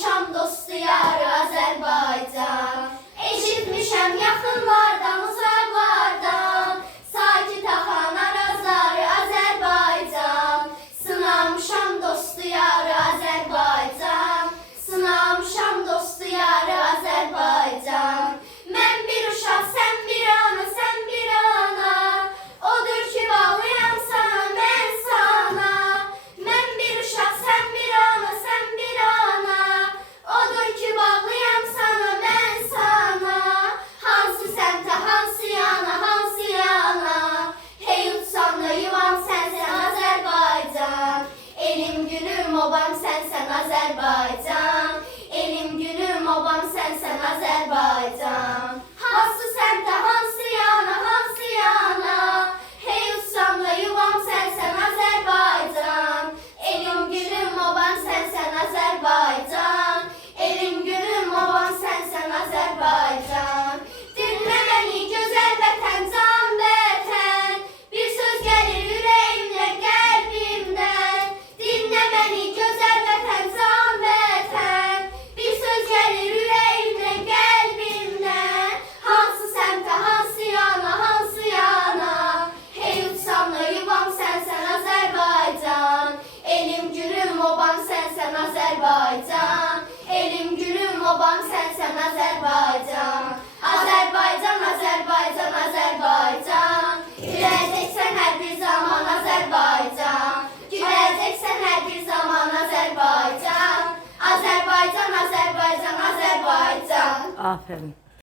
Sınanmışam dost diyarı Azərbaycan. Eşitmişəm yaxınlardan, uzaqlardan, sakit axan arazları Azərbaycan. Sınanmışam dost diyarı Azərbaycan. Sınanmışam dost diyarı Azərbaycan. Mən bir uşaq, sən bir ana, sən bir ana. Odur ki bağlıyam sana, mən sana. Mən bir uşaq, sən bir ana, sən bir ana. Odur ki bağlıyam sana, mən sana. Hansı səmtə, hansı yana, hansı yana. Hey utsam da yuvam sənsən Azərbaycan. Elim gülüm obam sənsən Azərbaycan. Elim gülüm obam sənsən Azərbaycan. Hansı səmtə, hansı yana, hansı yana. Hey utsam da yuvam sənsən Azərbaycan. Elim gülüm obam sənsən Azərbaycan. Elim gülüm obam sənsən Azərbaycan. Dinlə məni gözəl vətən, can vətən. Bir söz gəlir ürəyimdən, qəlbimdən. Dinlə məni gözəl vətən, can vətən. Bir söz gəlir ürəyimdən, qəlbimdən. Hansı səmtə, hansı yana, hansı yana. Hey utsam da yuvam sənsən Azərbaycan. Elim gülüm obam sənsən Azərbaycan. Elim gülüm obam sənsən Azərbaycan. Azərbaycan, Azərbaycan, Azərbaycan. Güləcəksən hər bir zaman Azərbaycan. Güləcəksən hər bir zaman Azərbaycan. Azərbaycan, Azərbaycan, Azərbaycan. Aferin.